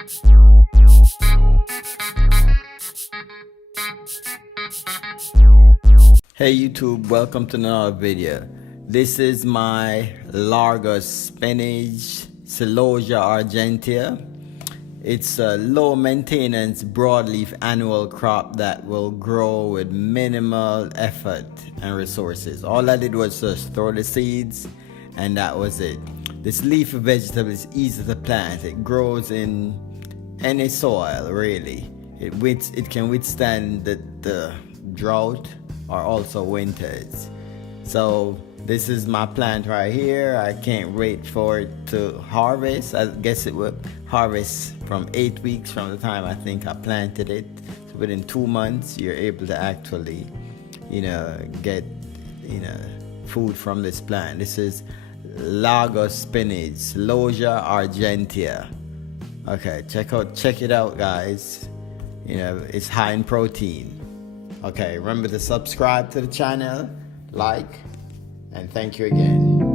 Hey YouTube, welcome to another video. This is my Largus spinach, Celosia argentea. It's a low maintenance broadleaf annual crop that will grow with minimal effort and resources. All I did was just throw the seeds and that was it. This leafy vegetable is easy to plant. It grows in any soil really. It can withstand the drought or also winters. So this is my plant right here. I can't wait for it to harvest. I guess it will harvest from 8 weeks from the time I think I planted it. So within 2 months you're able to actually get food from this plant. This is Largus spinach, Celosia argentea. Okay, check it out guys. It's high in protein. Okay, remember to subscribe to the channel, like, and thank you again.